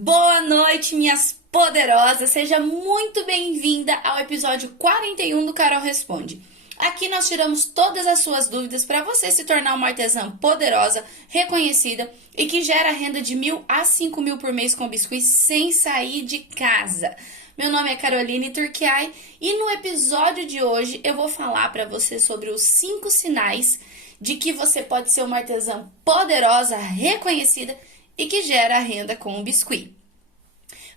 Boa noite, minhas poderosas! Seja muito bem-vinda ao episódio 41 do Carol Responde. Aqui nós tiramos todas as suas dúvidas para você se tornar uma artesã poderosa, reconhecida e que gera renda de 1.000 a 5.000 por mês com biscuit sem sair de casa. Meu nome é Caroline Turquiai e no episódio de hoje eu vou falar para você sobre os 5 sinais de que você pode ser uma artesã poderosa, reconhecida e que gera renda com o biscuit.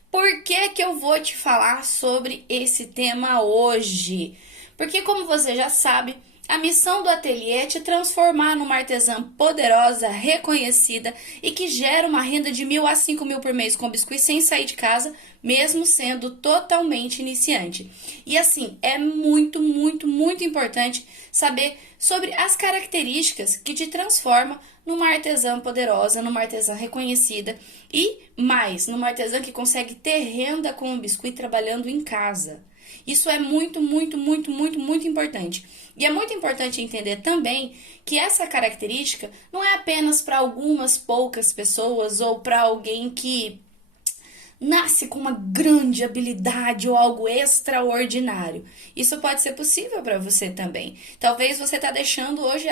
Por que eu vou te falar sobre esse tema hoje? Porque, como você já sabe, a missão do ateliê é te transformar numa artesã poderosa, reconhecida e que gera uma renda de 1.000 a 5.000 por mês com biscuit sem sair de casa, mesmo sendo totalmente iniciante. E assim, é muito importante saber sobre as características que te transformam numa artesã poderosa, numa artesã reconhecida e mais, numa artesã que consegue ter renda com o biscuit trabalhando em casa. Isso é muito importante. E é muito importante entender também que essa característica não é apenas para algumas poucas pessoas ou para alguém que nasce com uma grande habilidade ou algo extraordinário. Isso pode ser possível para você também. Talvez você está deixando hoje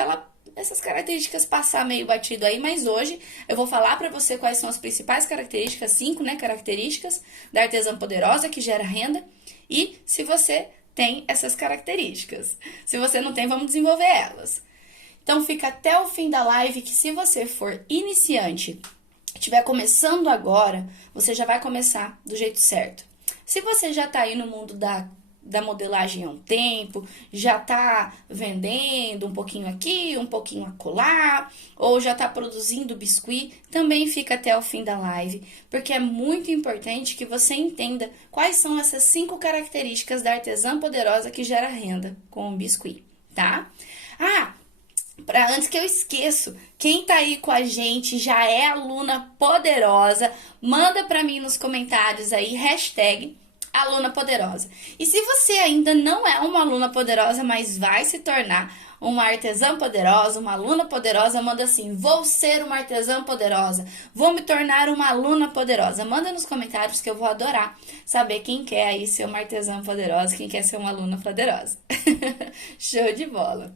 essas características passar meio batido aí, mas hoje eu vou falar para você quais são as principais características, 5, características da artesã poderosa que gera renda e se você tem essas características. Se você não tem, vamos desenvolver elas. Então fica até o fim da live que se você for iniciante, estiver começando agora, você já vai começar do jeito certo. Se você já está aí no mundo da modelagem há um tempo, já está vendendo um pouquinho aqui, um pouquinho acolá, ou já está produzindo biscuit, também fica até o fim da live, porque é muito importante que você entenda quais são essas 5 características da artesã poderosa que gera renda com o biscuit, tá? Antes que eu esqueço, quem tá aí com a gente já é aluna poderosa, manda pra mim nos comentários aí, #aluna poderosa. E se você ainda não é uma aluna poderosa, mas vai se tornar uma artesã poderosa, uma aluna poderosa, manda assim: vou ser uma artesã poderosa, vou me tornar uma aluna poderosa. Manda nos comentários que eu vou adorar saber quem quer aí ser uma artesã poderosa, quem quer ser uma aluna poderosa. Show de bola!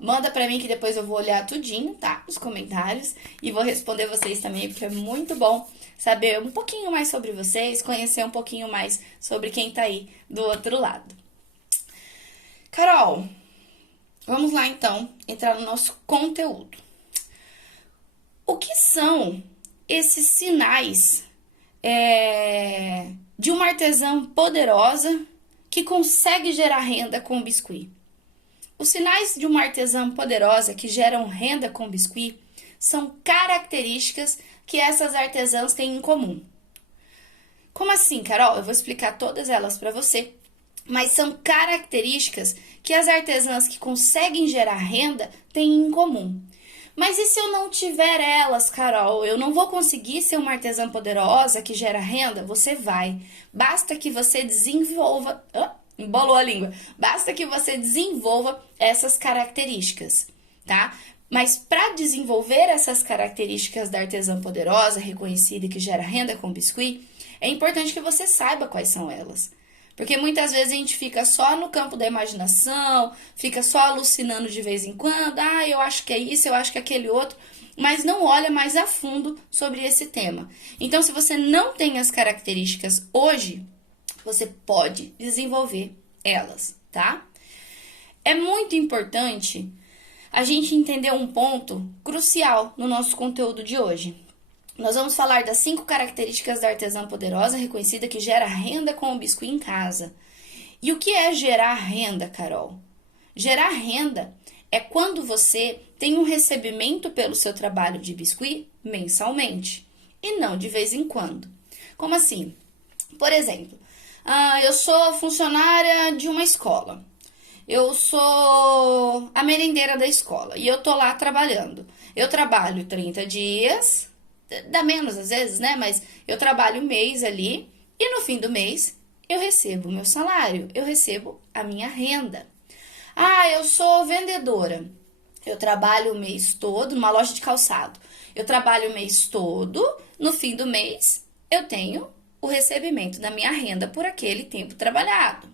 Manda pra mim que depois eu vou olhar tudinho, tá? Os comentários e vou responder vocês também, porque é muito bom saber um pouquinho mais sobre vocês, conhecer um pouquinho mais sobre quem tá aí do outro lado. Carol, vamos lá então entrar no nosso conteúdo. O que são esses sinais de uma artesã poderosa que consegue gerar renda com o biscuit? Os sinais de uma artesã poderosa que geram renda com biscuit são características que essas artesãs têm em comum. Como assim, Carol? Eu vou explicar todas elas para você, mas são características que as artesãs que conseguem gerar renda têm em comum. Mas e se eu não tiver elas, Carol? Eu não vou conseguir ser uma artesã poderosa que gera renda? Você vai. Basta que você desenvolva... Embolou a língua. Basta que você desenvolva essas características, tá? Mas para desenvolver essas características da artesã poderosa, reconhecida e que gera renda com biscuit, é importante que você saiba quais são elas. Porque muitas vezes a gente fica só no campo da imaginação, fica só alucinando de vez em quando, eu acho que é isso, eu acho que é aquele outro, mas não olha mais a fundo sobre esse tema. Então, se você não tem as características hoje, você pode desenvolver elas, tá? É muito importante a gente entender um ponto crucial no nosso conteúdo de hoje. Nós vamos falar das 5 características da artesã poderosa reconhecida que gera renda com o biscuit em casa. E o que é gerar renda, Carol? Gerar renda é quando você tem um recebimento pelo seu trabalho de biscuit mensalmente e não de vez em quando. Como assim? Por exemplo, eu sou funcionária de uma escola. Eu sou a merendeira da escola e eu tô lá trabalhando. Eu trabalho 30 dias, dá menos às vezes, né? Mas eu trabalho um mês ali e no fim do mês eu recebo o meu salário, eu recebo a minha renda. Eu sou vendedora. Eu trabalho o mês todo numa loja de calçado. Eu trabalho o mês todo, no fim do mês eu tenho o recebimento da minha renda por aquele tempo trabalhado.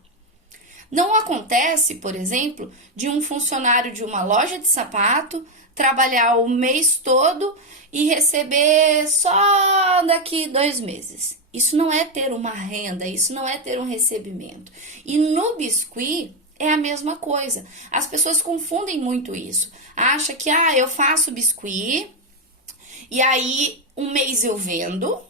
Não acontece, por exemplo, de um funcionário de uma loja de sapato trabalhar o mês todo e receber só daqui 2 meses. Isso não é ter uma renda, isso não é ter um recebimento. E no biscuit é a mesma coisa. As pessoas confundem muito isso. Acha que, eu faço biscuit e aí um mês eu vendo,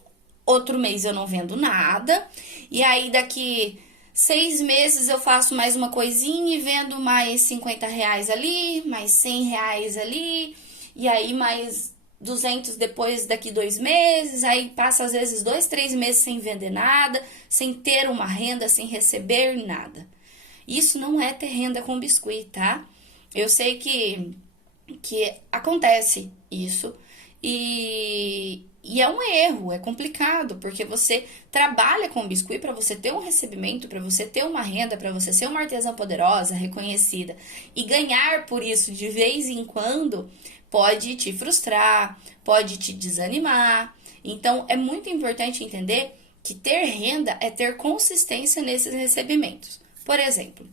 outro mês eu não vendo nada, e aí daqui 6 meses eu faço mais uma coisinha e vendo mais R$ 50 ali, mais R$ 100 ali, e aí mais 200 depois daqui 2 meses, aí passa às vezes 2, 3 meses sem vender nada, sem ter uma renda, sem receber nada. Isso não é ter renda com biscuit, tá? Eu sei que acontece isso e é um erro, é complicado, porque você trabalha com biscuit para você ter um recebimento, para você ter uma renda, para você ser uma artesã poderosa, reconhecida e ganhar por isso de vez em quando pode te frustrar, pode te desanimar. Então é muito importante entender que ter renda é ter consistência nesses recebimentos. Por exemplo,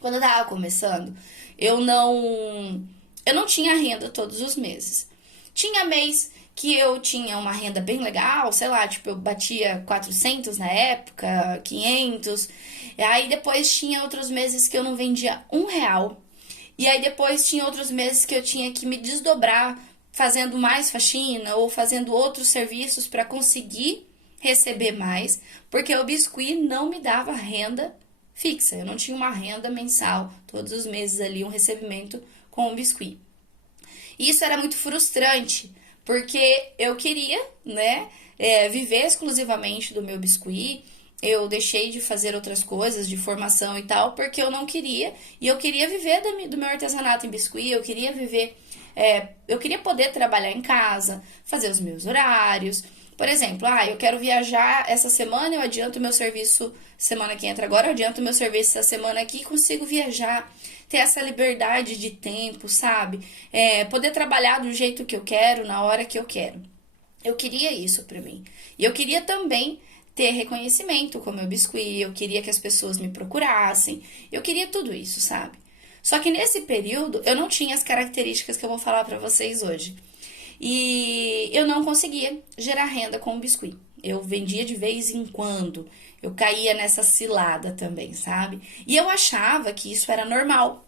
quando eu estava começando, eu não tinha renda todos os meses. Tinha mês que eu tinha uma renda bem legal, sei lá, tipo, eu batia 400 na época, 500. E aí depois tinha outros meses que eu não vendia R$ 1. E aí depois tinha outros meses que eu tinha que me desdobrar fazendo mais faxina ou fazendo outros serviços para conseguir receber mais, porque o biscuit não me dava renda fixa. Eu não tinha uma renda mensal, todos os meses ali um recebimento com o biscuit. Isso era muito frustrante, porque eu queria, né, viver exclusivamente do meu biscuit. Eu deixei de fazer outras coisas, de formação e tal, porque eu não queria. E eu queria viver do meu artesanato em biscuit, eu queria viver... eu queria poder trabalhar em casa, fazer os meus horários. Por exemplo, eu quero viajar essa semana, eu adianto meu serviço semana que entra agora, eu adianto meu serviço essa semana aqui e consigo viajar, ter essa liberdade de tempo, sabe? Poder trabalhar do jeito que eu quero, na hora que eu quero. Eu queria isso pra mim. E eu queria também ter reconhecimento com o meu biscuit, eu queria que as pessoas me procurassem, eu queria tudo isso, sabe? Só que nesse período eu não tinha as características que eu vou falar pra vocês hoje. E eu não conseguia gerar renda com o biscuit. Eu vendia de vez em quando. Eu caía nessa cilada também, sabe? E eu achava que isso era normal.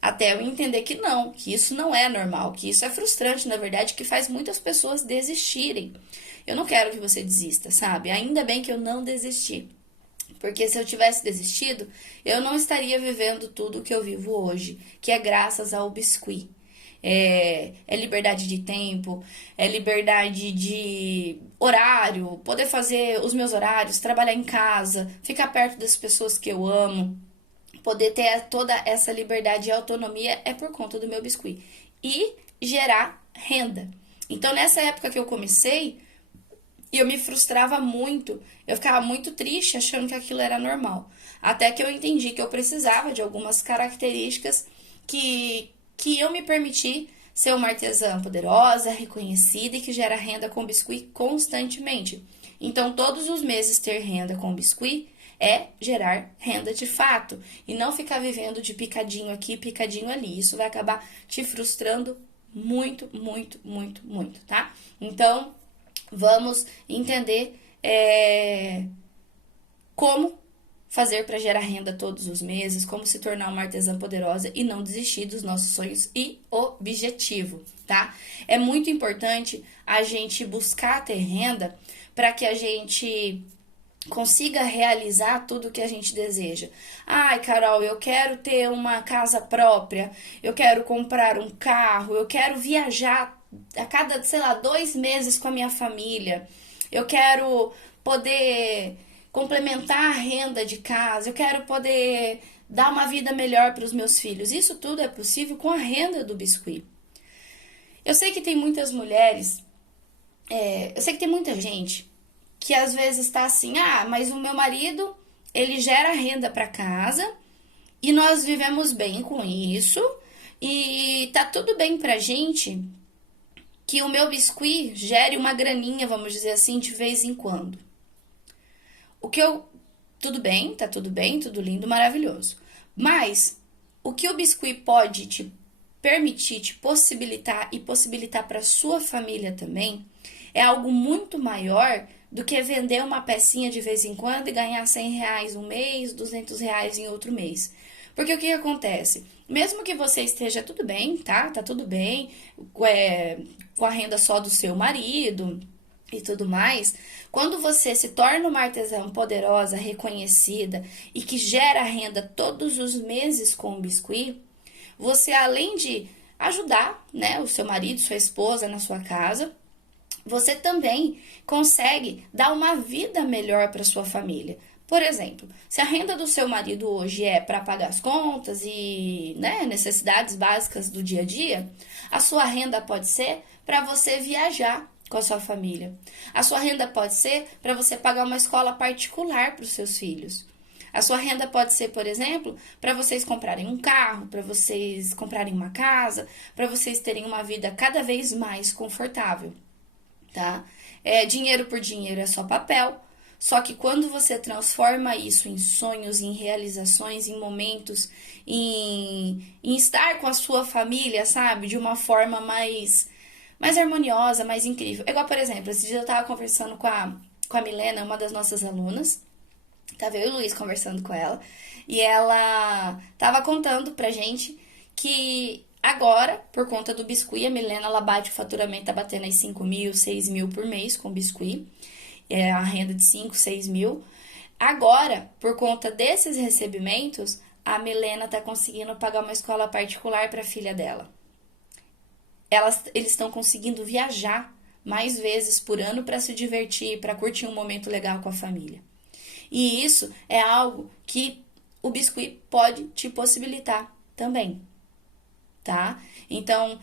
Até eu entender que não, que isso não é normal, que isso é frustrante, na verdade, que faz muitas pessoas desistirem. Eu não quero que você desista, sabe? Ainda bem que eu não desisti. Porque se eu tivesse desistido, eu não estaria vivendo tudo que eu vivo hoje, que é graças ao biscuit. É liberdade de tempo, é liberdade de horário, poder fazer os meus horários, trabalhar em casa, ficar perto das pessoas que eu amo, poder ter toda essa liberdade e autonomia é por conta do meu biscuit. E gerar renda. Então, nessa época que eu comecei, eu me frustrava muito, eu ficava muito triste achando que aquilo era normal. Até que eu entendi que eu precisava de algumas características que iam me permitir ser uma artesã poderosa, reconhecida e que gera renda com biscuit constantemente. Então, todos os meses ter renda com biscuit é gerar renda de fato e não ficar vivendo de picadinho aqui, picadinho ali. Isso vai acabar te frustrando muito, muito, muito, muito, tá? Então, vamos entender como fazer para gerar renda todos os meses, como se tornar uma artesã poderosa e não desistir dos nossos sonhos e objetivo, tá? É muito importante a gente buscar ter renda para que a gente consiga realizar tudo que a gente deseja. Ai, Carol, eu quero ter uma casa própria, eu quero comprar um carro, eu quero viajar a cada, 2 meses com a minha família, eu quero poder complementar a renda de casa, eu quero poder dar uma vida melhor para os meus filhos. Isso tudo é possível com a renda do biscuit. Eu sei que tem muitas mulheres, eu sei que tem muita gente que às vezes está assim, mas o meu marido, ele gera renda para casa e nós vivemos bem com isso e tá tudo bem pra gente que o meu biscuit gere uma graninha, vamos dizer assim, de vez em quando. O que eu... Tudo bem, tudo lindo, maravilhoso. Mas o que o biscuit pode te permitir, te possibilitar e possibilitar para sua família também é algo muito maior do que vender uma pecinha de vez em quando e ganhar R$ 100 um mês, R$ 200 em outro mês. Porque o que acontece? Mesmo que você esteja tudo bem, tá? Tá tudo bem, com a renda só do seu marido e tudo mais, quando você se torna uma artesã poderosa, reconhecida e que gera renda todos os meses com o biscuit, você além de ajudar, né, o seu marido, sua esposa na sua casa, você também consegue dar uma vida melhor para sua família. Por exemplo, se a renda do seu marido hoje é para pagar as contas e, né, necessidades básicas do dia a dia, a sua renda pode ser para você viajar com a sua família. A sua renda pode ser para você pagar uma escola particular para os seus filhos. A sua renda pode ser, por exemplo, para vocês comprarem um carro, para vocês comprarem uma casa, para vocês terem uma vida cada vez mais confortável, tá? Dinheiro por dinheiro é só papel. Só que quando você transforma isso em sonhos, em realizações, em momentos, em estar com a sua família, sabe? De uma forma mais harmoniosa, mais incrível. Igual, por exemplo, esse dia eu tava conversando com a Milena, uma das nossas alunas. Tava eu e o Luiz conversando com ela. E ela tava contando pra gente que agora, por conta do biscuit, a Milena, ela bate o faturamento, tá batendo aí 5 mil, 6 mil por mês com biscuit. A renda de 5, 6 mil. Agora, por conta desses recebimentos, a Milena tá conseguindo pagar uma escola particular para a filha dela. Eles estão conseguindo viajar mais vezes por ano para se divertir, para curtir um momento legal com a família. E isso é algo que o biscuit pode te possibilitar também, tá? Então,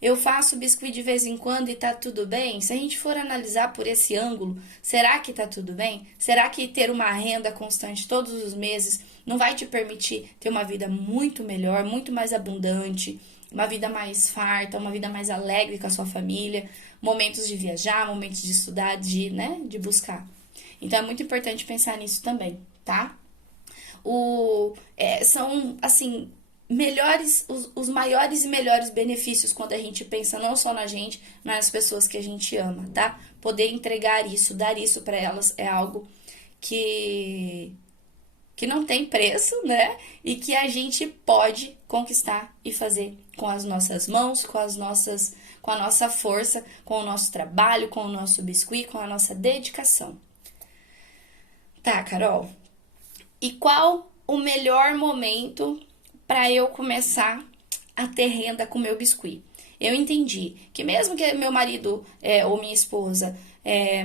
eu faço biscuit de vez em quando e tá tudo bem? Se a gente for analisar por esse ângulo, será que tá tudo bem? Será que ter uma renda constante todos os meses não vai te permitir ter uma vida muito melhor, muito mais abundante, uma vida mais farta, uma vida mais alegre com a sua família, momentos de viajar, momentos de estudar, de buscar. Então, é muito importante pensar nisso também, tá? São, assim, os maiores e melhores benefícios quando a gente pensa não só na gente, mas nas pessoas que a gente ama, tá? Poder entregar isso, dar isso para elas é algo que não tem preço, né? E que a gente pode conquistar e fazer com as nossas mãos, com a nossa força, com o nosso trabalho, com o nosso biscuit, com a nossa dedicação. Tá, Carol? E qual o melhor momento para eu começar a ter renda com meu biscuit? Eu entendi que mesmo que meu marido ou minha esposa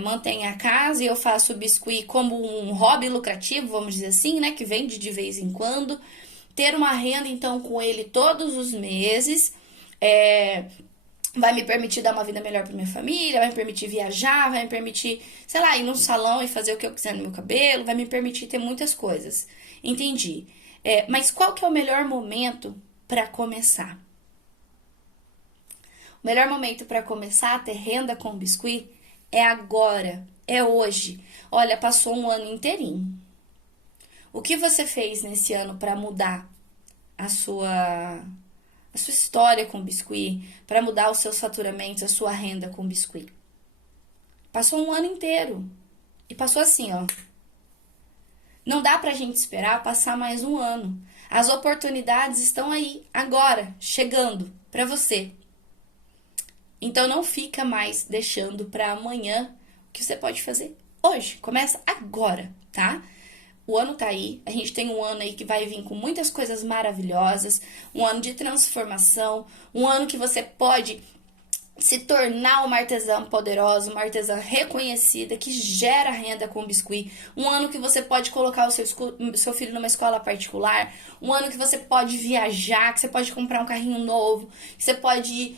mantenha a casa e eu faço o biscuit como um hobby lucrativo, vamos dizer assim, né? Que vende de vez em quando. Ter uma renda, então, com ele todos os meses vai me permitir dar uma vida melhor para minha família, vai me permitir viajar, vai me permitir, sei lá, ir num salão e fazer o que eu quiser no meu cabelo, vai me permitir ter muitas coisas. Entendi. Mas qual que é o melhor momento para começar? O melhor momento para começar a ter renda com biscuit é agora, é hoje. Olha, passou um ano inteirinho. O que você fez nesse ano para mudar a sua história com biscuit, para mudar os seus faturamentos, a sua renda com biscuit? Passou um ano inteiro. E passou assim, ó. Não dá pra gente esperar passar mais um ano. As oportunidades estão aí, agora, chegando pra você. Então não fica mais deixando pra amanhã o que você pode fazer hoje. Começa agora, tá? O ano tá aí, a gente tem um ano aí que vai vir com muitas coisas maravilhosas, um ano de transformação, um ano que você pode se tornar uma artesã poderosa, uma artesã reconhecida, que gera renda com biscuit, um ano que você pode colocar o seu filho numa escola particular, um ano que você pode viajar, que você pode comprar um carrinho novo, que você pode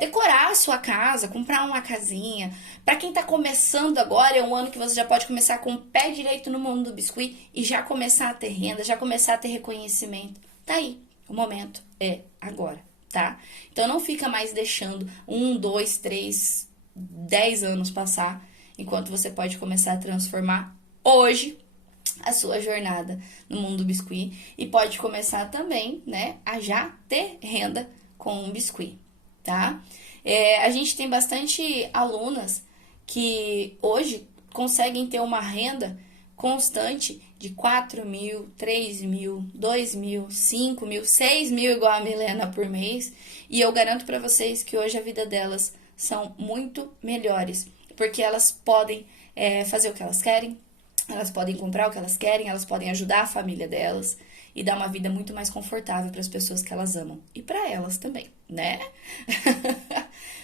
decorar a sua casa, comprar uma casinha. Para quem tá começando agora, é um ano que você já pode começar com o pé direito no mundo do biscuit e já começar a ter renda, já começar a ter reconhecimento. Tá aí, o momento é agora, tá? Então não fica mais deixando 1, 2, 3, 10 anos passar, enquanto você pode começar a transformar hoje a sua jornada no mundo do biscuit e pode começar também, né, a já ter renda com o biscuit, tá? A gente tem bastante alunas que hoje conseguem ter uma renda constante de 4 mil, 3 mil, 2 mil, 5 mil, 6 mil, igual a Milena por mês. E eu garanto para vocês que hoje a vida delas são muito melhores, porque elas podem fazer o que elas querem, elas podem comprar o que elas querem, elas podem ajudar a família delas e dar uma vida muito mais confortável para as pessoas que elas amam. E para elas também, né?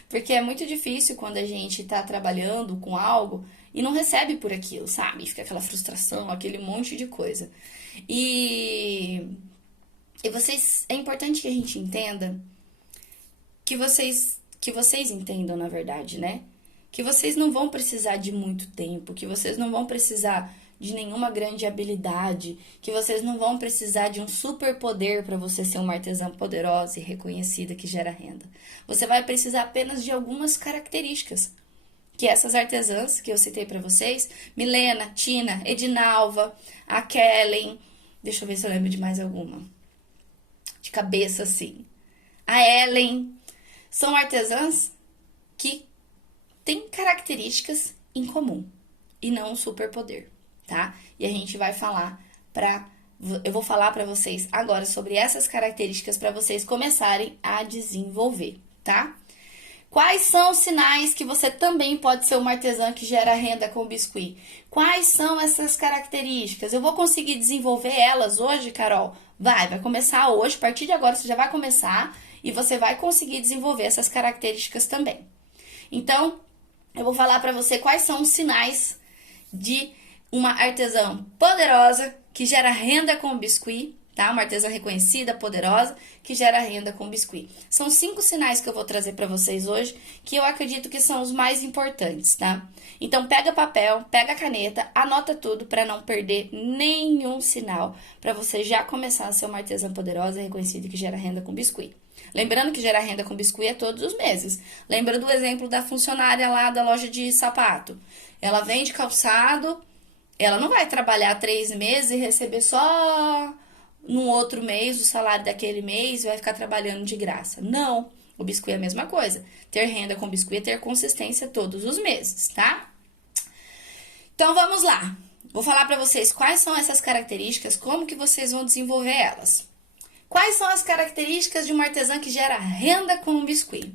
Porque é muito difícil quando a gente tá trabalhando com algo e não recebe por aquilo, sabe? Fica aquela frustração, aquele monte de coisa. E vocês, é importante que a gente entenda que vocês entendam, na verdade, né? Que vocês não vão precisar de muito tempo, que vocês não vão precisar de nenhuma grande habilidade, que vocês não vão precisar de um superpoder para você ser uma artesã poderosa e reconhecida que gera renda. Você vai precisar apenas de algumas características, que essas artesãs que eu citei para vocês, Milena, Tina, Edinalva, a Kellen, deixa eu ver se eu lembro de mais alguma, de cabeça assim, a Ellen, são artesãs que têm características em comum e não um superpoder, tá? E a gente vai falar eu vou falar para vocês agora sobre essas características para vocês começarem a desenvolver, tá? Quais são os sinais que você também pode ser uma artesã que gera renda com biscuit? Quais são essas características? Eu vou conseguir desenvolver elas hoje, Carol? Vai começar hoje, a partir de agora você já vai começar e você vai conseguir desenvolver essas características também. Então, eu vou falar para você quais são os sinais de uma artesã poderosa que gera renda com biscuit, tá? Uma artesã reconhecida, poderosa, que gera renda com biscuit. São 5 sinais que eu vou trazer para vocês hoje, que eu acredito que são os mais importantes, tá? Então, pega papel, pega caneta, anota tudo para não perder nenhum sinal, para você já começar a ser uma artesã poderosa, reconhecida, que gera renda com biscuit. Lembrando que gerar renda com biscuit é todos os meses. Lembra do exemplo da funcionária lá da loja de sapato? Ela vende calçado, ela não vai trabalhar 3 meses e receber só no outro mês o salário daquele mês e vai ficar trabalhando de graça. Não, o biscuit é a mesma coisa. Ter renda com biscuit é ter consistência todos os meses, tá? Então vamos lá. Vou falar para vocês quais são essas características, como que vocês vão desenvolver elas. Quais são as características de uma artesã que gera renda com biscuit?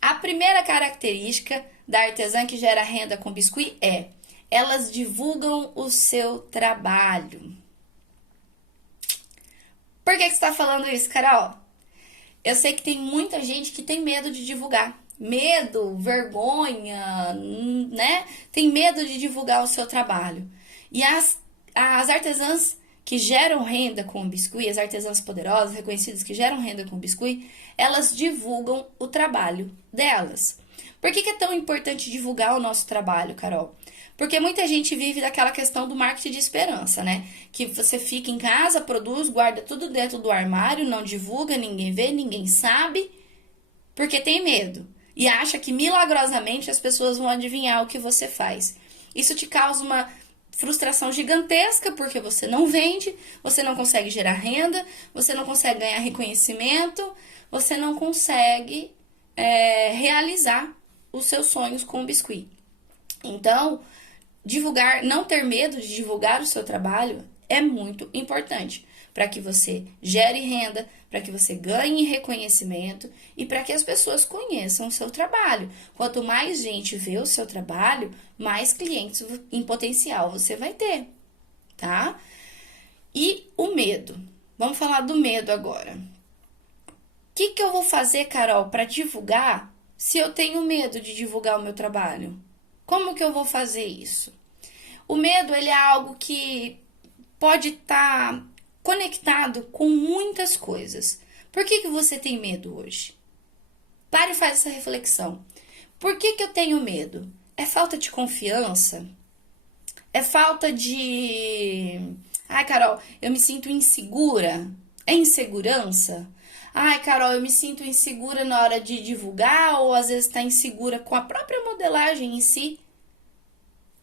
A primeira característica da artesã que gera renda com biscuit é: elas divulgam o seu trabalho. Por que você está falando isso, Carol? Eu sei que tem muita gente que tem medo de divulgar. Medo, vergonha, né? Tem medo de divulgar o seu trabalho. E as artesãs que geram renda com o biscuit, as artesãs poderosas, reconhecidas que geram renda com o biscuit, elas divulgam o trabalho delas. Por que é tão importante divulgar o nosso trabalho, Carol? Porque muita gente vive daquela questão do marketing de esperança, né? Que você fica em casa, produz, guarda tudo dentro do armário, não divulga, ninguém vê, ninguém sabe, porque tem medo. E acha que milagrosamente as pessoas vão adivinhar o que você faz. Isso te causa uma frustração gigantesca, porque você não vende, você não consegue gerar renda, você não consegue ganhar reconhecimento, você não consegue realizar os seus sonhos com o biscuit. Então, não ter medo de divulgar o seu trabalho é muito importante para que você gere renda, para que você ganhe reconhecimento e para que as pessoas conheçam o seu trabalho. Quanto mais gente vê o seu trabalho, mais clientes em potencial você vai ter, tá? E o medo. Vamos falar do medo agora. O que eu vou fazer, Carol, para divulgar se eu tenho medo de divulgar o meu trabalho? Como que eu vou fazer isso? O medo, ele é algo que pode estar conectado com muitas coisas. Por que você tem medo hoje? Pare e faz essa reflexão. Por que eu tenho medo? É falta de confiança? É falta de... Ai, Carol, eu me sinto insegura? É insegurança? Ai, Carol, eu me sinto insegura na hora de divulgar, ou às vezes tá insegura com a própria modelagem em si.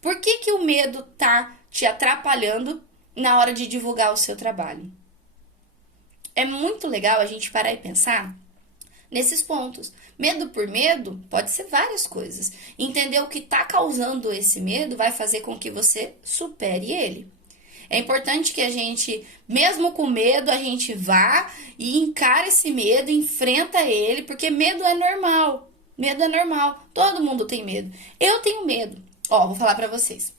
Por que que o medo tá te atrapalhando na hora de divulgar o seu trabalho? É muito legal a gente parar e pensar nesses pontos. Medo por medo pode ser várias coisas. Entender o que está causando esse medo vai fazer com que você supere ele. É importante que a gente, mesmo com medo, a gente vá e encare esse medo, enfrenta ele, porque medo é normal. Medo é normal. Todo mundo tem medo. Eu tenho medo. Ó, vou falar pra vocês.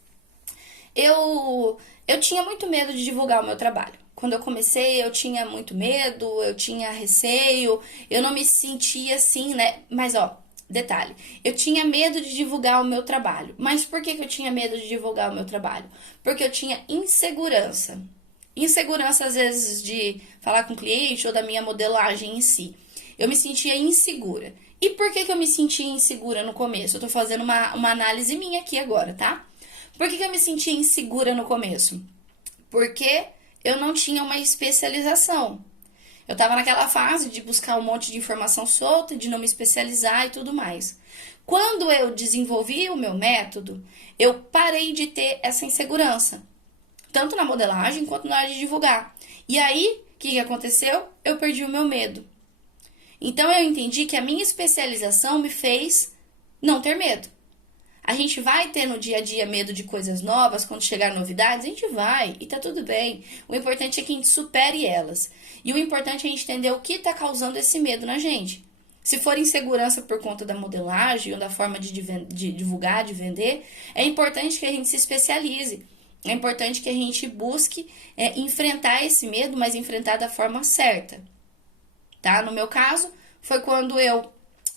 Eu tinha muito medo de divulgar o meu trabalho. Quando eu comecei, eu tinha muito medo, eu tinha receio, eu não me sentia assim, né? Mas ó, detalhe, eu tinha medo de divulgar o meu trabalho. Mas por que que eu tinha medo de divulgar o meu trabalho? Porque eu tinha insegurança. Insegurança, às vezes, de falar com o cliente ou da minha modelagem em si. Eu me sentia insegura. E por que que eu me sentia insegura no começo? Eu tô fazendo uma análise minha aqui agora, tá? Por que que eu me sentia insegura no começo? Porque eu não tinha uma especialização. Eu estava naquela fase de buscar um monte de informação solta, de não me especializar e tudo mais. Quando eu desenvolvi o meu método, eu parei de ter essa insegurança, tanto na modelagem quanto na hora de divulgar. E aí, o que aconteceu? Eu perdi o meu medo. Então eu entendi que a minha especialização me fez não ter medo. A gente vai ter no dia a dia medo de coisas novas, quando chegar novidades, a gente vai e tá tudo bem. O importante é que a gente supere elas. E o importante é a gente entender o que tá causando esse medo na gente. Se for insegurança por conta da modelagem ou da forma de divulgar, de vender, é importante que a gente se especialize. É importante que a gente busque enfrentar esse medo, mas enfrentar da forma certa. Tá? No meu caso, foi quando eu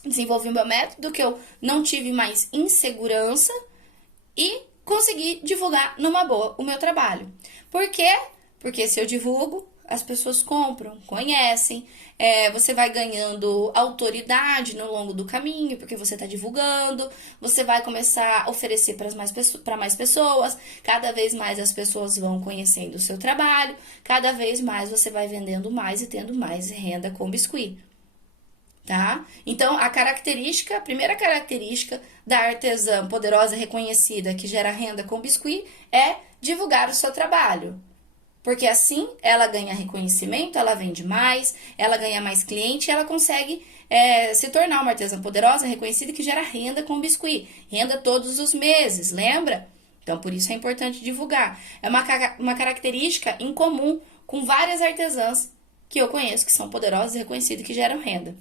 desenvolvi o meu método, que eu não tive mais insegurança e consegui divulgar numa boa o meu trabalho. Por quê? Porque se eu divulgo, as pessoas compram, conhecem, você vai ganhando autoridade no longo do caminho, porque você está divulgando, você vai começar a oferecer para mais pessoas, cada vez mais as pessoas vão conhecendo o seu trabalho, cada vez mais você vai vendendo mais e tendo mais renda com biscuit. Tá? Então, a primeira característica da artesã poderosa reconhecida que gera renda com biscuit é divulgar o seu trabalho. Porque assim ela ganha reconhecimento, ela vende mais, ela ganha mais cliente, ela consegue se tornar uma artesã poderosa reconhecida que gera renda com biscuit. Renda todos os meses, lembra? Então, por isso é importante divulgar. É uma característica em comum com várias artesãs que eu conheço que são poderosas e reconhecidas que geram renda.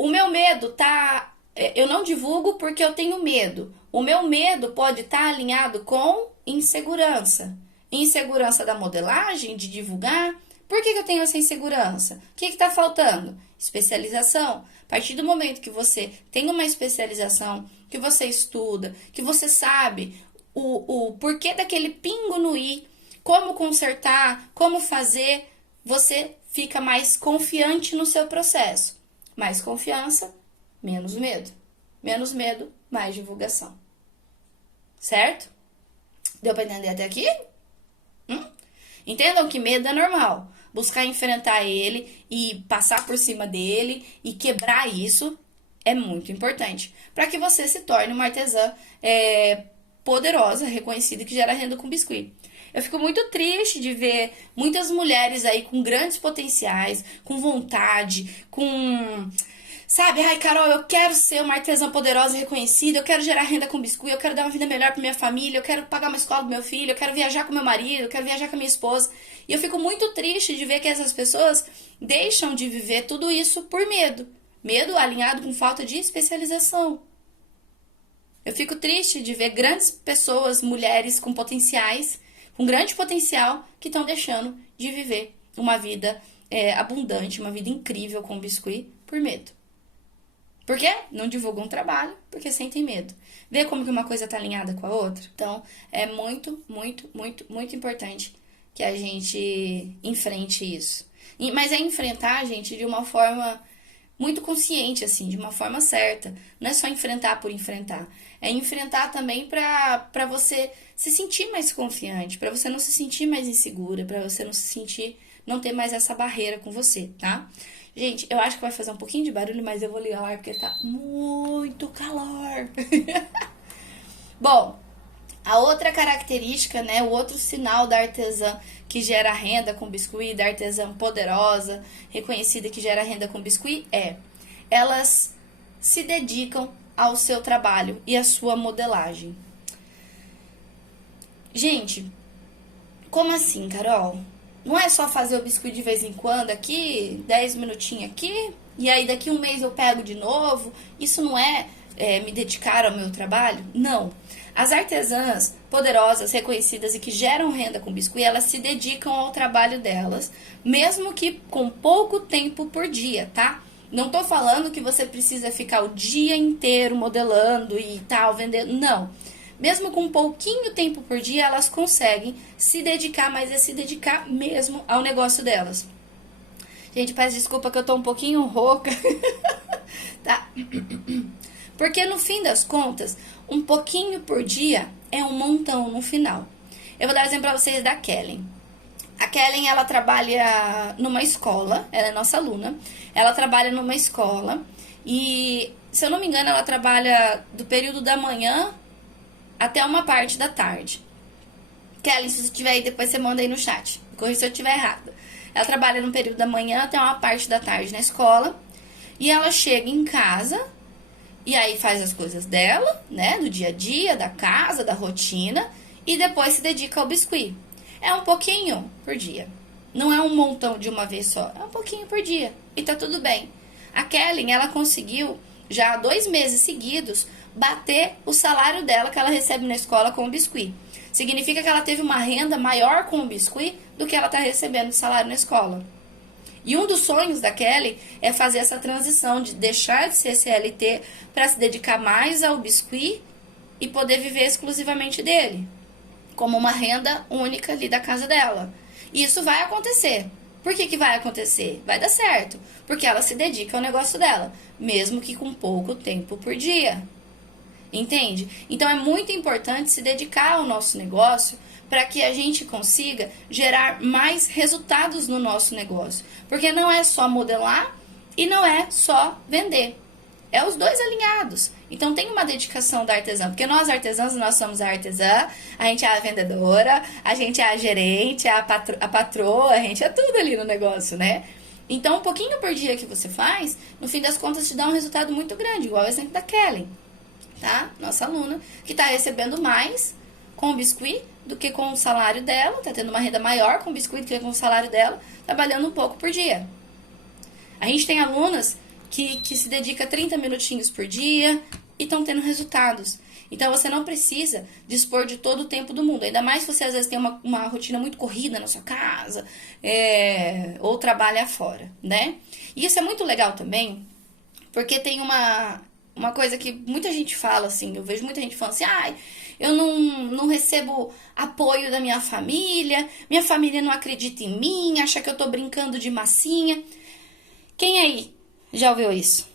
O meu medo tá. Eu não divulgo porque eu tenho medo. O meu medo pode estar alinhado com insegurança. Insegurança da modelagem, de divulgar. Por que eu tenho essa insegurança? O que está faltando? Especialização. A partir do momento que você tem uma especialização, que você estuda, que você sabe o porquê daquele pingo no i, como consertar, como fazer, você fica mais confiante no seu processo. Mais confiança, menos medo. Menos medo, mais divulgação. Certo? Deu para entender até aqui? Entendam que medo é normal. Buscar enfrentar ele e passar por cima dele e quebrar isso é muito importante. Para que você se torne uma artesã poderosa, reconhecida, que gera renda com biscuit. Eu fico muito triste de ver muitas mulheres aí com grandes potenciais, com vontade, com... Sabe, ai Carol, eu quero ser uma artesã poderosa e reconhecida, eu quero gerar renda com biscuit, eu quero dar uma vida melhor pra minha família, eu quero pagar uma escola pro meu filho, eu quero viajar com meu marido, eu quero viajar com a minha esposa. E eu fico muito triste de ver que essas pessoas deixam de viver tudo isso por medo. Medo alinhado com falta de especialização. Eu fico triste de ver grandes pessoas, mulheres com potenciais, com grande potencial, que estão deixando de viver uma vida abundante, uma vida incrível com biscuit por medo. Por quê? Não divulgam o trabalho, porque sentem medo. Vê como que uma coisa está alinhada com a outra? Então, é muito, muito, muito, muito importante que a gente enfrente isso. Mas é enfrentar, gente, de uma forma muito consciente, assim, de uma forma certa. Não é só enfrentar por enfrentar. É enfrentar também para você se sentir mais confiante, para você não se sentir mais insegura, para você não se sentir não ter mais essa barreira com você, tá? Gente, eu acho que vai fazer um pouquinho de barulho, mas eu vou ligar o ar porque tá muito calor. Bom, a outra característica, né, o outro sinal da artesã que gera renda com biscuit, da artesã poderosa, reconhecida que gera renda com biscuit, elas se dedicam ao seu trabalho e à sua modelagem. Gente, como assim, Carol? Não é só fazer o biscuit de vez em quando aqui, 10 minutinhos aqui, e aí daqui um mês eu pego de novo? Isso não é me dedicar ao meu trabalho? Não. As artesãs poderosas, reconhecidas e que geram renda com biscuit, elas se dedicam ao trabalho delas, mesmo que com pouco tempo por dia, tá? Não tô falando que você precisa ficar o dia inteiro modelando e tal, vendendo, não. Mesmo com pouquinho tempo por dia, elas conseguem se dedicar, mas é se dedicar mesmo ao negócio delas. Gente, peço desculpa que eu tô um pouquinho rouca, tá? Porque no fim das contas, um pouquinho por dia é um montão no final. Eu vou dar um exemplo pra vocês da Kellen. A Kellen, ela trabalha numa escola, ela é nossa aluna. Ela trabalha numa escola e, se eu não me engano, ela trabalha do período da manhã até uma parte da tarde. Kellen, se você tiver aí, depois você manda aí no chat. Corrija se eu estiver errada. Ela trabalha no período da manhã até uma parte da tarde na escola. E ela chega em casa e aí faz as coisas dela, né? Do dia a dia, da casa, da rotina. E depois se dedica ao biscuit. É um pouquinho por dia. Não é um montão de uma vez só. É um pouquinho por dia. E tá tudo bem. A Kellen, ela conseguiu, já há 2 meses seguidos, bater o salário dela que ela recebe na escola com o biscuit. Significa que ela teve uma renda maior com o biscuit do que ela está recebendo de salário na escola. E um dos sonhos da Kelly é fazer essa transição de deixar de ser CLT para se dedicar mais ao biscuit e poder viver exclusivamente dele, como uma renda única ali da casa dela. E isso vai acontecer. Por que vai acontecer? Vai dar certo, porque ela se dedica ao negócio dela, mesmo que com pouco tempo por dia. Entende? Então é muito importante se dedicar ao nosso negócio para que a gente consiga gerar mais resultados no nosso negócio. Porque não é só modelar e não é só vender. É os dois alinhados. Então tem uma dedicação da artesã, porque nós artesãs, nós somos a artesã, a gente é a vendedora, a gente é a gerente, a patroa, a gente é tudo ali no negócio, né? Então um pouquinho por dia que você faz, no fim das contas te dá um resultado muito grande, igual o exemplo da Kellen, tá? Nossa aluna, que tá recebendo mais com o biscuit do que com o salário dela, tá tendo uma renda maior com o biscuit do que com o salário dela, trabalhando um pouco por dia. A gente tem alunas que se dedica 30 minutinhos por dia e estão tendo resultados. Então, você não precisa dispor de todo o tempo do mundo. Ainda mais se você, às vezes, tem uma rotina muito corrida na sua casa, ou trabalha fora, né? E isso é muito legal também, porque tem uma coisa que muita gente fala, assim, eu vejo muita gente falando assim, eu não recebo apoio da minha família não acredita em mim, acha que eu tô brincando de massinha. Quem aí já ouviu isso?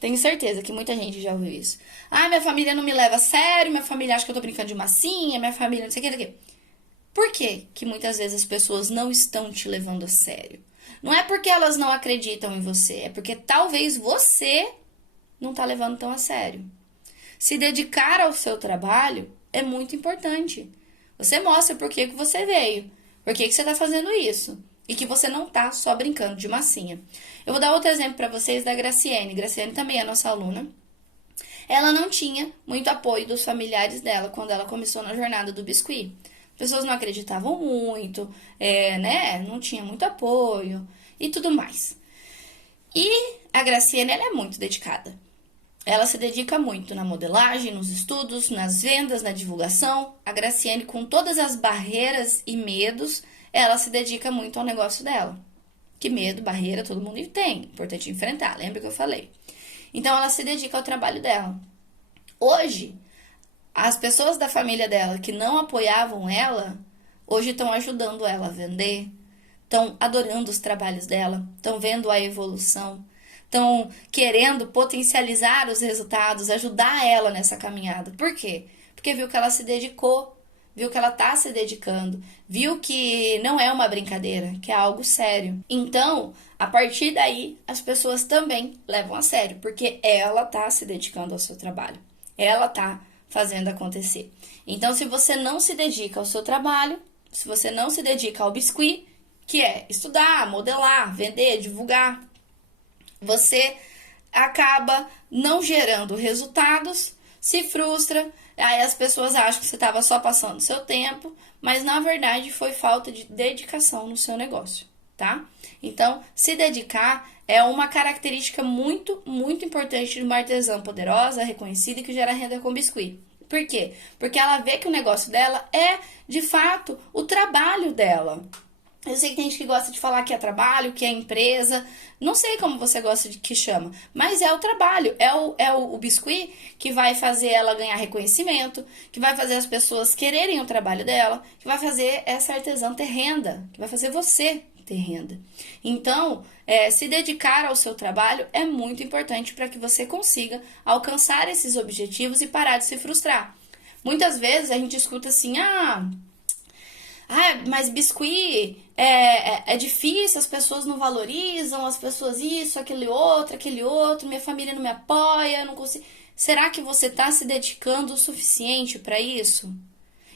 Tenho certeza que muita gente já ouviu isso. Minha família não me leva a sério, minha família acha que eu tô brincando de massinha, minha família não sei o que, não sei o que. Por que que muitas vezes as pessoas não estão te levando a sério? Não é porque elas não acreditam em você, é porque talvez você não tá levando tão a sério. Se dedicar ao seu trabalho é muito importante. Você mostra por que você veio, por que você tá fazendo isso. E que você não tá só brincando de massinha. Eu vou dar outro exemplo para vocês da Graciane. Graciane também é nossa aluna. Ela não tinha muito apoio dos familiares dela quando ela começou na jornada do biscuit. As pessoas não acreditavam muito, né? Não tinha muito apoio e tudo mais. E a Graciane, ela é muito dedicada. Ela se dedica muito na modelagem, nos estudos, nas vendas, na divulgação. A Graciane, com todas as barreiras e medos, ela se dedica muito ao negócio dela. Que medo, barreira, todo mundo tem. Importante enfrentar, lembra que eu falei. Então, ela se dedica ao trabalho dela. Hoje, as pessoas da família dela que não apoiavam ela, hoje estão ajudando ela a vender, estão adorando os trabalhos dela, estão vendo a evolução, estão querendo potencializar os resultados, ajudar ela nessa caminhada. Por quê? Porque viu que ela se dedicou, viu que ela tá se dedicando, viu que não é uma brincadeira, que é algo sério. Então, a partir daí, as pessoas também levam a sério, porque ela tá se dedicando ao seu trabalho. Ela tá fazendo acontecer. Então, se você não se dedica ao seu trabalho, se você não se dedica ao biscuit, que é estudar, modelar, vender, divulgar, você acaba não gerando resultados, se frustra, aí as pessoas acham que você estava só passando seu tempo, mas na verdade foi falta de dedicação no seu negócio, tá? Então, se dedicar é uma característica muito, muito importante de uma artesã poderosa, reconhecida e que gera renda com biscuit. Por quê? Porque ela vê que o negócio dela é, de fato, o trabalho dela. Eu sei que tem gente que gosta de falar que é trabalho, que é empresa. Não sei como você gosta de que chama, mas é o trabalho, é o biscuit que vai fazer ela ganhar reconhecimento, que vai fazer as pessoas quererem o trabalho dela, que vai fazer essa artesã ter renda, que vai fazer você ter renda. Então, se dedicar ao seu trabalho é muito importante para que você consiga alcançar esses objetivos e parar de se frustrar. Muitas vezes a gente escuta assim, mas biscuit é difícil, as pessoas não valorizam, as pessoas isso, aquele outro, minha família não me apoia, eu não consigo. Será que você está se dedicando o suficiente para isso?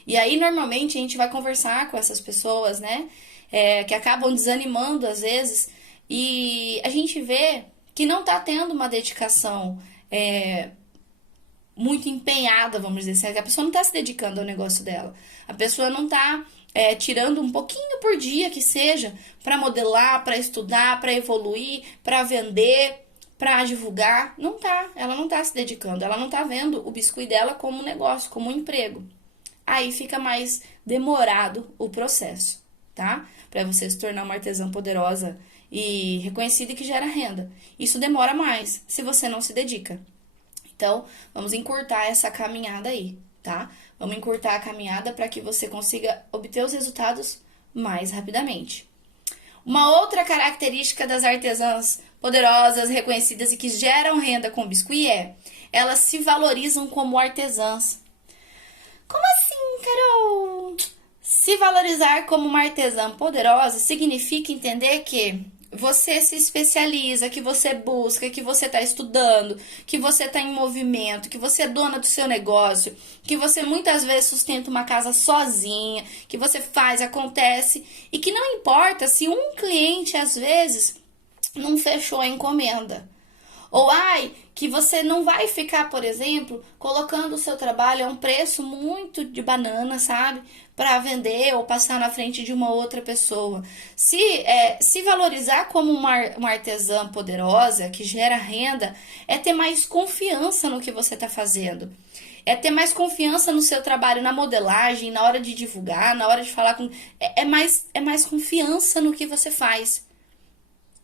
E aí, normalmente, a gente vai conversar com essas pessoas, né? Que acabam desanimando às vezes, e a gente vê que não está tendo uma dedicação muito empenhada, vamos dizer assim. A pessoa não está se dedicando ao negócio dela. A pessoa não está tirando um pouquinho por dia que seja para modelar, para estudar, para evoluir, para vender, para divulgar. Não tá. Ela não está se dedicando. Ela não está vendo o biscuit dela como um negócio, como um emprego. Aí fica mais demorado o processo, tá? Para você se tornar uma artesã poderosa e reconhecida e que gera renda. Isso demora mais se você não se dedica. Então, vamos encurtar essa caminhada aí, tá? Vamos encurtar a caminhada para que você consiga obter os resultados mais rapidamente. Uma outra característica das artesãs poderosas, reconhecidas e que geram renda com biscuit elas se valorizam como artesãs. Como assim, Carol? Se valorizar como uma artesã poderosa significa entender que você se especializa, que você busca, que você está estudando, que você está em movimento, que você é dona do seu negócio, que você muitas vezes sustenta uma casa sozinha, que você faz, acontece, e que não importa se um cliente às vezes não fechou a encomenda. Ou que você não vai ficar, por exemplo, colocando o seu trabalho a um preço muito de banana, sabe? Para vender ou passar na frente de uma outra pessoa. Se valorizar como uma artesã poderosa, que gera renda, é ter mais confiança no que você está fazendo. É ter mais confiança no seu trabalho, na modelagem, na hora de divulgar, na hora de falar com... É mais confiança no que você faz.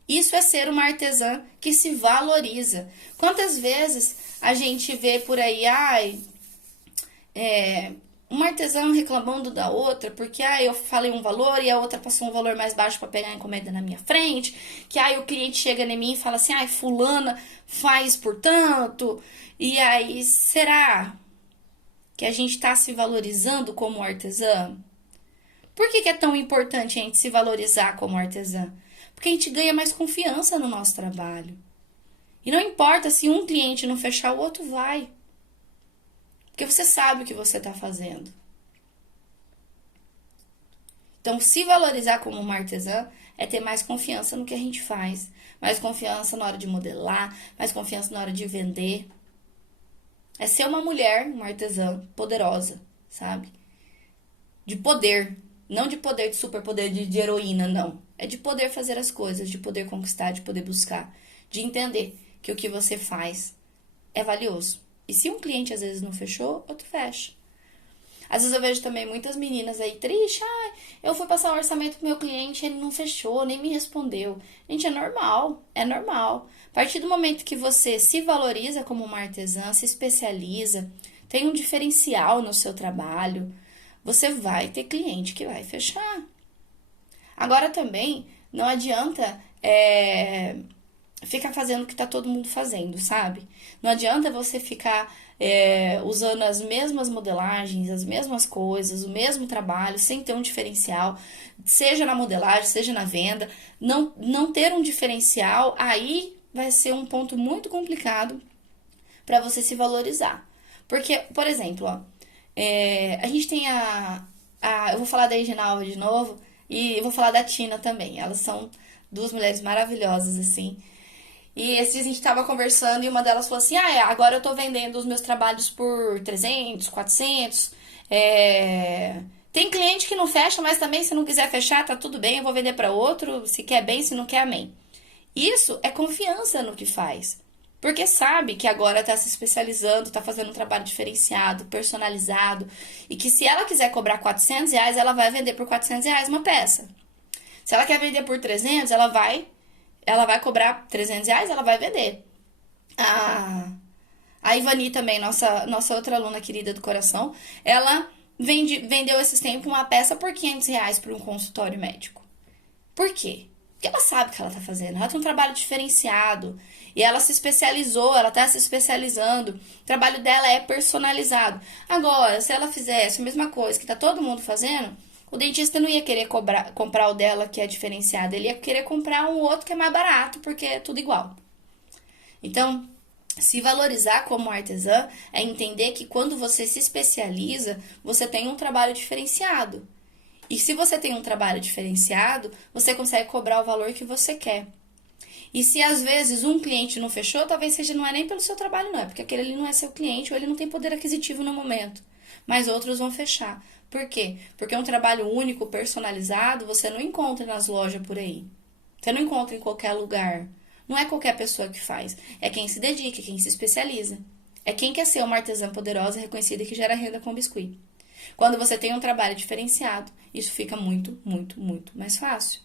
Isso é ser uma artesã que se valoriza. Quantas vezes a gente vê por aí, uma artesã reclamando da outra, porque eu falei um valor e a outra passou um valor mais baixo para pegar a encomenda na minha frente, que o cliente chega em mim e fala assim, fulana faz por tanto, e aí, será que a gente está se valorizando como artesã? Por que é tão importante a gente se valorizar como artesã? Porque a gente ganha mais confiança no nosso trabalho. E não importa se um cliente não fechar, o outro vai. Porque você sabe o que você está fazendo. Então, se valorizar como uma artesã é ter mais confiança no que a gente faz. Mais confiança na hora de modelar, mais confiança na hora de vender. É ser uma mulher, uma artesã poderosa, sabe? De poder. Não de poder, de superpoder, de heroína, não. É de poder fazer as coisas, de poder conquistar, de poder buscar. De entender que o que você faz é valioso. E se um cliente às vezes não fechou, outro fecha. Às vezes eu vejo também muitas meninas aí tristes. Eu fui passar um orçamento pro meu cliente, ele não fechou, nem me respondeu. Gente, é normal, é normal. A partir do momento que você se valoriza como uma artesã, se especializa, tem um diferencial no seu trabalho, você vai ter cliente que vai fechar. Agora também, não adianta ficar fazendo o que tá todo mundo fazendo, sabe? Não adianta você ficar usando as mesmas modelagens, as mesmas coisas, o mesmo trabalho, sem ter um diferencial, seja na modelagem, seja na venda. Não ter um diferencial, aí vai ser um ponto muito complicado para você se valorizar. Porque, por exemplo, ó, a gente tem eu vou falar da Reginalva de novo e eu vou falar da Tina também. Elas são duas mulheres maravilhosas, assim. E esses dias a gente tava conversando e uma delas falou assim: agora eu tô vendendo os meus trabalhos por 300, 400. Tem cliente que não fecha, mas também se não quiser fechar, tá tudo bem, eu vou vender para outro. Se quer bem, se não quer, amém. Isso é confiança no que faz. Porque sabe que agora está se especializando, está fazendo um trabalho diferenciado, personalizado. E que se ela quiser cobrar R$ 400, ela vai vender por R$ 400 uma peça. Se ela quer vender por 300, ela vai cobrar R$ 300, ela vai vender. A Ivani também, nossa outra aluna querida do coração, ela vendeu esses tempos uma peça por R$ 500 para um consultório médico. Por quê? Porque ela sabe o que ela tá fazendo. Ela tem um trabalho diferenciado. E ela se especializou, ela tá se especializando. O trabalho dela é personalizado. Agora, se ela fizesse a mesma coisa que tá todo mundo fazendo, o dentista não ia querer comprar o dela que é diferenciado. Ele ia querer comprar um outro que é mais barato, porque é tudo igual. Então, se valorizar como artesã é entender que quando você se especializa, você tem um trabalho diferenciado. E se você tem um trabalho diferenciado, você consegue cobrar o valor que você quer. E se às vezes um cliente não fechou, talvez seja não é nem pelo seu trabalho, não. É porque aquele ali não é seu cliente ou ele não tem poder aquisitivo no momento. Mas outros vão fechar. Por quê? Porque um trabalho único, personalizado, você não encontra nas lojas por aí. Você não encontra em qualquer lugar. Não é qualquer pessoa que faz. É quem se dedica, é quem se especializa. É quem quer ser uma artesã poderosa, reconhecida e que gera renda com biscuit. Quando você tem um trabalho diferenciado, isso fica muito, muito, muito mais fácil.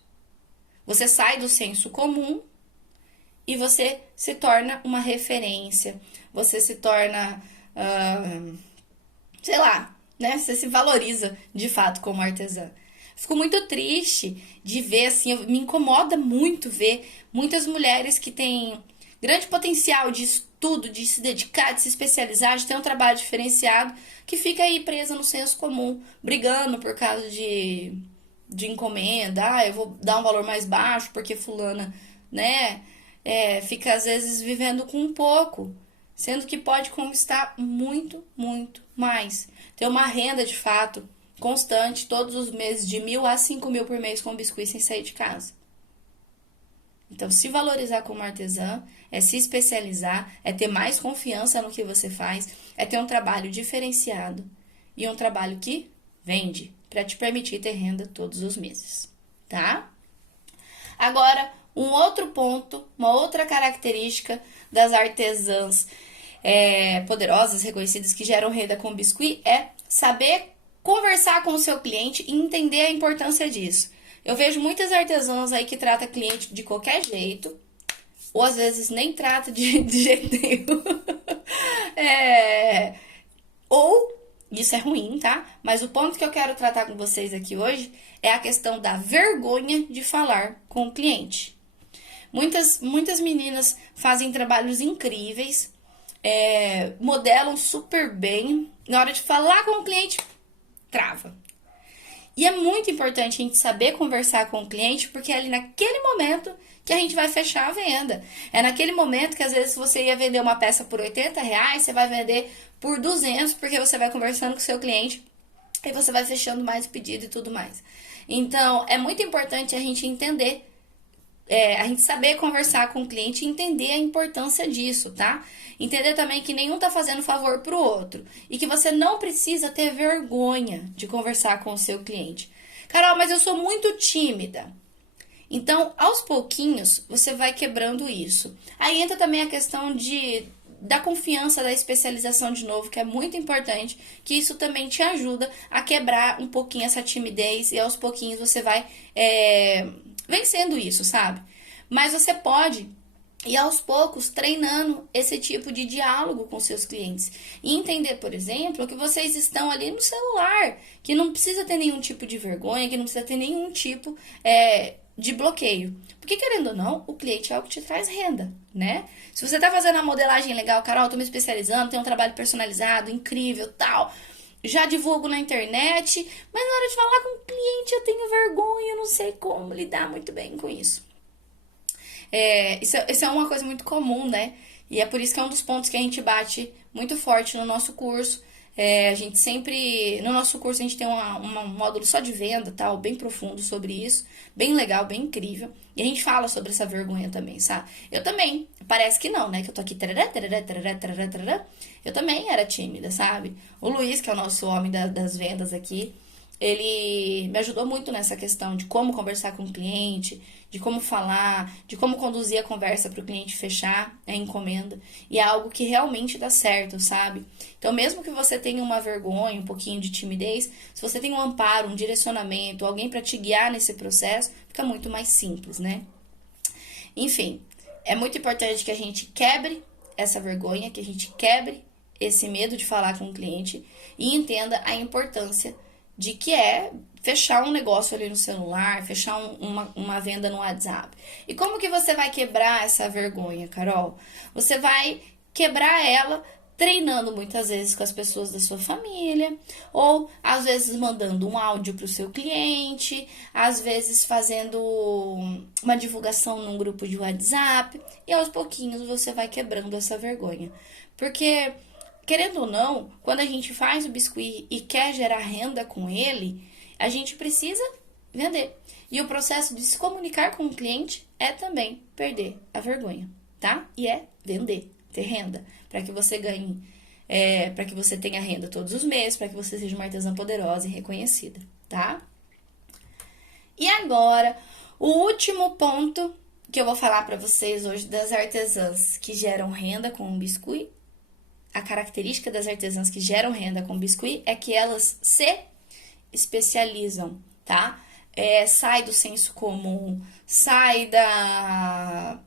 Você sai do senso comum e você se torna uma referência. Você se torna, sei lá, né? Você se valoriza de fato como artesã. Fico muito triste de ver, assim, me incomoda muito ver muitas mulheres que têm grande potencial de estudo, de se dedicar, de se especializar, de ter um trabalho diferenciado, que fica aí presa no senso comum, brigando por causa de encomenda. Eu vou dar um valor mais baixo porque fulana, né, fica às vezes vivendo com um pouco, sendo que pode conquistar muito, muito mais. Ter uma renda de fato constante, todos os meses, de 1.000 a 5.000 por mês com biscuit sem sair de casa. Então, se valorizar como artesã é se especializar, é ter mais confiança no que você faz, é ter um trabalho diferenciado e um trabalho que vende para te permitir ter renda todos os meses, tá? Agora, um outro ponto, uma outra característica das artesãs poderosas, reconhecidas, que geram renda com biscuit é saber conversar com o seu cliente e entender a importância disso. Eu vejo muitas artesãs aí que tratam cliente de qualquer jeito, ou às vezes nem trata de jeito nenhum. Ou, isso é ruim, tá? Mas o ponto que eu quero tratar com vocês aqui hoje é a questão da vergonha de falar com o cliente. Muitas meninas fazem trabalhos incríveis, modelam super bem, na hora de falar com o cliente, trava. E é muito importante a gente saber conversar com o cliente, porque é ali naquele momento que a gente vai fechar a venda. É naquele momento que às vezes você ia vender uma peça por R$ 80, você vai vender por 200, porque você vai conversando com o seu cliente e você vai fechando mais pedido e tudo mais. Então, é muito importante a gente entender, a gente saber conversar com o cliente e entender a importância disso, tá? Entender também que nenhum tá fazendo favor pro outro e que você não precisa ter vergonha de conversar com o seu cliente. Carol, mas eu sou muito tímida. Então, aos pouquinhos, você vai quebrando isso. Aí entra também a questão da confiança, da especialização de novo, que é muito importante, que isso também te ajuda a quebrar um pouquinho essa timidez e aos pouquinhos você vai vencendo isso, sabe? Mas você pode ir aos poucos treinando esse tipo de diálogo com seus clientes. E entender, por exemplo, que vocês estão ali no celular, que não precisa ter nenhum tipo de vergonha, que não precisa ter nenhum tipo de bloqueio. Porque, querendo ou não, o cliente é o que te traz renda, né? Se você tá fazendo a modelagem legal, Carol, tô me especializando, tenho um trabalho personalizado, incrível, tal, já divulgo na internet, mas na hora de falar com o cliente eu tenho vergonha, eu não sei como lidar muito bem com isso. Isso é uma coisa muito comum, né? E é por isso que é um dos pontos que a gente bate muito forte no nosso curso. A gente sempre. No nosso curso a gente tem um módulo só de venda, tal, bem profundo sobre isso. Bem legal, bem incrível. E a gente fala sobre essa vergonha também, sabe? Eu também. Parece que não, né? Que eu tô aqui. Tarará, tarará, tarará, tarará, tarará. Eu também era tímida, sabe? O Luiz, que é o nosso homem das vendas aqui, ele me ajudou muito nessa questão de como conversar com o cliente, de como falar, de como conduzir a conversa para o cliente fechar a encomenda. E é algo que realmente dá certo, sabe? Então, mesmo que você tenha uma vergonha, um pouquinho de timidez, se você tem um amparo, um direcionamento, alguém para te guiar nesse processo, fica muito mais simples, né? Enfim, é muito importante que a gente quebre essa vergonha, que a gente quebre esse medo de falar com o cliente e entenda a importância de que é fechar um negócio ali no celular, fechar uma venda no WhatsApp. E como que você vai quebrar essa vergonha, Carol? Você vai quebrar ela treinando muitas vezes com as pessoas da sua família, ou às vezes mandando um áudio para o seu cliente, às vezes fazendo uma divulgação num grupo de WhatsApp, e aos pouquinhos você vai quebrando essa vergonha. Porque querendo ou não, quando a gente faz o biscuit e quer gerar renda com ele, a gente precisa vender. E o processo de se comunicar com o cliente é também perder a vergonha, tá? E é vender, ter renda, para que você ganhe, para que você tenha renda todos os meses, para que você seja uma artesã poderosa e reconhecida, tá? E agora, o último ponto que eu vou falar para vocês hoje das artesãs que geram renda com o biscuit. A característica das artesãs que geram renda com biscuit é que elas se especializam, tá? Sai do senso comum, sai da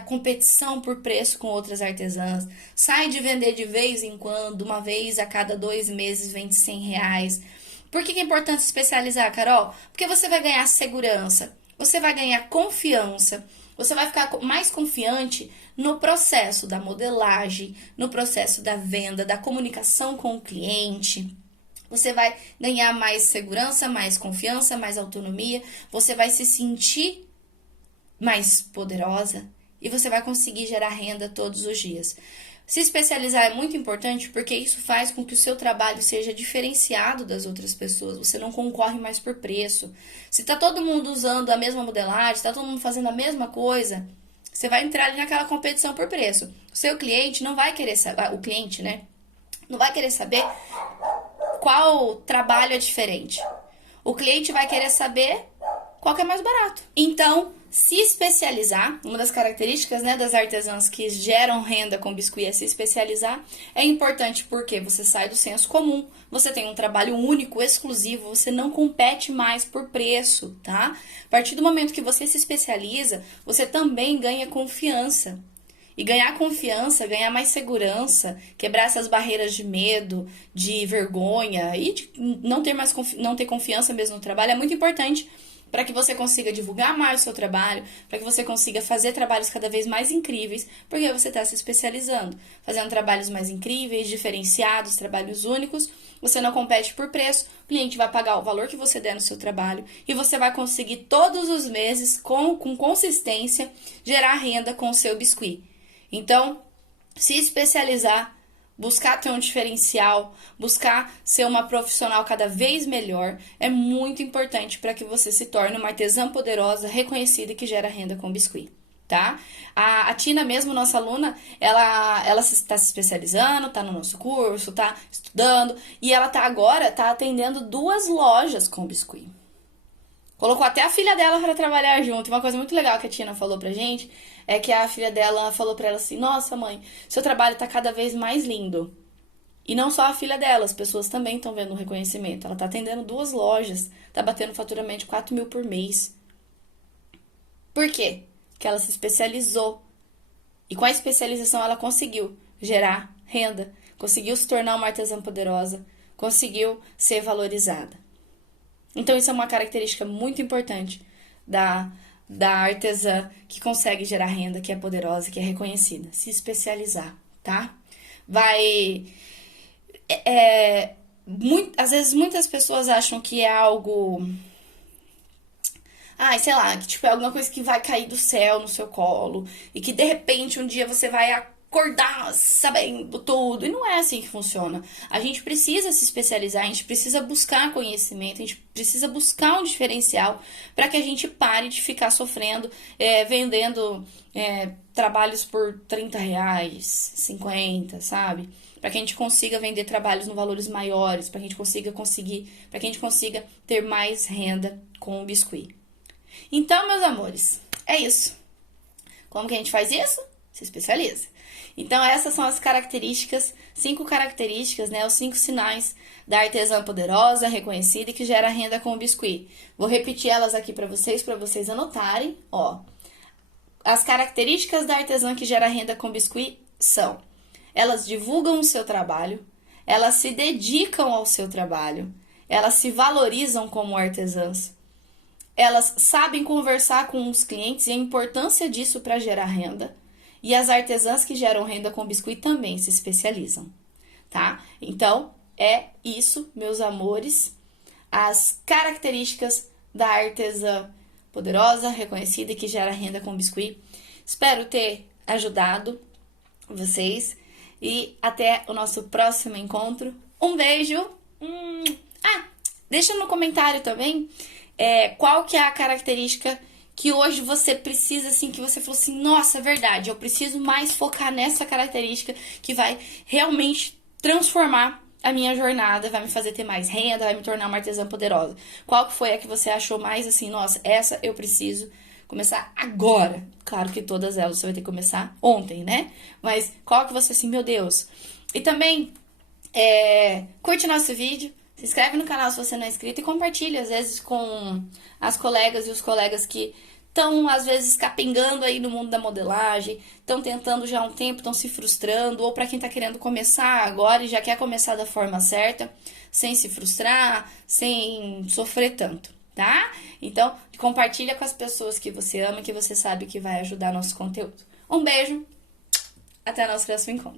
competição por preço com outras artesãs, sai de vender de vez em quando, uma vez a cada 2 meses vende R$100. Por que é importante se especializar, Carol? Porque você vai ganhar segurança, você vai ganhar confiança, você vai ficar mais confiante no processo da modelagem, no processo da venda, da comunicação com o cliente. Você vai ganhar mais segurança, mais confiança, mais autonomia. Você vai se sentir mais poderosa e você vai conseguir gerar renda todos os dias. Se especializar é muito importante porque isso faz com que o seu trabalho seja diferenciado das outras pessoas. Você não concorre mais por preço. Se tá todo mundo usando a mesma modelagem, se tá todo mundo fazendo a mesma coisa, você vai entrar ali naquela competição por preço. O seu cliente não vai querer saber, o cliente, né? Não vai querer saber qual trabalho é diferente. O cliente vai querer saber qual que é mais barato. Então, se especializar, uma das características, né, das artesãs que geram renda com biscuit é se especializar, é importante porque você sai do senso comum, você tem um trabalho único, exclusivo, você não compete mais por preço, tá? A partir do momento que você se especializa, você também ganha confiança. E ganhar confiança, ganhar mais segurança, quebrar essas barreiras de medo, de vergonha e de não ter confiança mesmo no trabalho é muito importante para que você consiga divulgar mais o seu trabalho, para que você consiga fazer trabalhos cada vez mais incríveis, porque você está se especializando, fazendo trabalhos mais incríveis, diferenciados, trabalhos únicos. Você não compete por preço, o cliente vai pagar o valor que você der no seu trabalho e você vai conseguir todos os meses, com consistência, gerar renda com o seu biscuit. Então, se especializar, buscar ter um diferencial, buscar ser uma profissional cada vez melhor, é muito importante para que você se torne uma artesã poderosa, reconhecida e que gera renda com biscuit, tá? A Tina mesmo, nossa aluna, ela está se especializando, tá no nosso curso, tá estudando, e ela tá atendendo 2 lojas com biscuit. Colocou até a filha dela para trabalhar junto. Uma coisa muito legal que a Tina falou pra gente é que a filha dela falou pra ela assim: nossa, mãe, seu trabalho tá cada vez mais lindo. E não só a filha dela, as pessoas também estão vendo o reconhecimento. Ela tá atendendo 2 lojas, tá batendo faturamento de 4 mil por mês. Por quê? Porque ela se especializou. E com a especialização ela conseguiu gerar renda, conseguiu se tornar uma artesã poderosa, conseguiu ser valorizada. Então, isso é uma característica muito importante da artesã que consegue gerar renda, que é poderosa, que é reconhecida. Se especializar, tá? Vai. Às vezes muitas pessoas acham que é algo. Ai, sei lá, que tipo, é alguma coisa que vai cair do céu no seu colo e que de repente um dia você vai acordar sabendo tudo. E não é assim que funciona. A gente precisa se especializar, a gente precisa buscar conhecimento, a gente precisa buscar um diferencial para que a gente pare de ficar sofrendo, vendendo trabalhos por R$ 30, 50, sabe? Para que a gente consiga vender trabalhos no valores maiores, para que a gente para que a gente consiga ter mais renda com o biscuit. Então, meus amores, é isso. Como que a gente faz isso? Se especializa. Então, essas são as características, 5 características, né? Os 5 sinais da artesã poderosa, reconhecida e que gera renda com o biscuit. Vou repetir elas aqui para vocês anotarem. Ó, as características da artesã que gera renda com biscuit são: elas divulgam o seu trabalho, elas se dedicam ao seu trabalho, elas se valorizam como artesãs, elas sabem conversar com os clientes e a importância disso para gerar renda. E as artesãs que geram renda com biscuit também se especializam, tá? Então, é isso, meus amores, as características da artesã poderosa, reconhecida e que gera renda com biscuit. Espero ter ajudado vocês e até o nosso próximo encontro. Um beijo! Deixa no comentário também qual que é a característica que hoje você precisa, assim, que você falou assim, nossa, é verdade, eu preciso mais focar nessa característica que vai realmente transformar a minha jornada, vai me fazer ter mais renda, vai me tornar uma artesã poderosa. Qual que foi a que você achou mais assim, nossa, essa eu preciso começar agora? Claro que todas elas você vai ter que começar ontem, né? Mas qual que você assim, meu Deus? E também, curte nosso vídeo, se inscreve no canal se você não é inscrito e compartilha, às vezes, com as colegas e os colegas que estão, às vezes, capengando aí no mundo da modelagem, estão tentando já há um tempo, estão se frustrando, ou para quem está querendo começar agora e já quer começar da forma certa, sem se frustrar, sem sofrer tanto, tá? Então, compartilha com as pessoas que você ama, que você sabe que vai ajudar nosso conteúdo. Um beijo, até nosso próximo encontro.